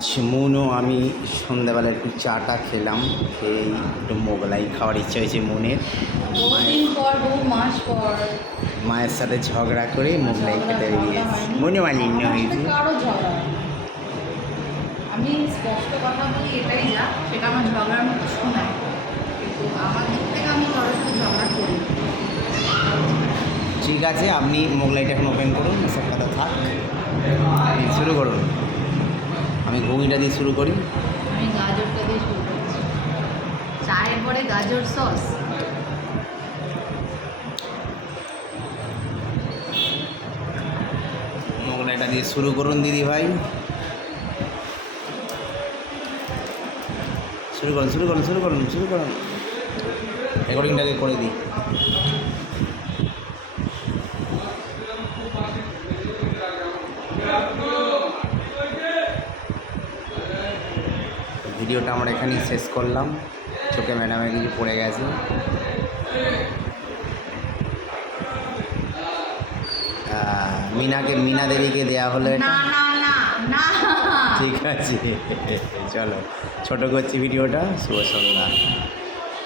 মনও আমি সন্ধ্যাবেলা একটু চাটা খেলাম, খেয়ে একটু মোগলাই খাওয়ার ইচ্ছা হয়েছে মনের। মায়ের সাথে ঝগড়া করে মোগলাই খেতে বেরিয়েছি। মনে মালিন্য হয়েছে। আমি স্পষ্ট কথা বলি, এটাই যা সেটা আমার ঝগড়ার মতো শোনায়, কিন্তু আমার দিক থেকে আমি কারোর সাথে ঝগড়া করি। ঠিক আছে, আপনি মোগলাইটা এখন ওপেন করুন, সব কথা থাক, শুরু করুন। আমি ঘুগনিটা দিয়ে শুরু করি। আমি গাজরটা দিয়ে শুরু করছি। চায়ের পরে গাজর সস। মোগলাইটা দিয়ে শুরু করুন দিদি ভাই, শুরু করুন শুরু করুন শুরু করুন শুরু করুন। রেকর্ডিংটাকে করে দিই। ভিডিওটা আমরা এখানেই শেষ করলাম। চোখে ম্যাডামের কিছু পড়ে গেছে। মীনা দেবীকে দেয়া হলো এটা। না না না না, ঠিক আছে, চলো ছোটো করছি ভিডিওটা। শুভ সন্ধ্যা।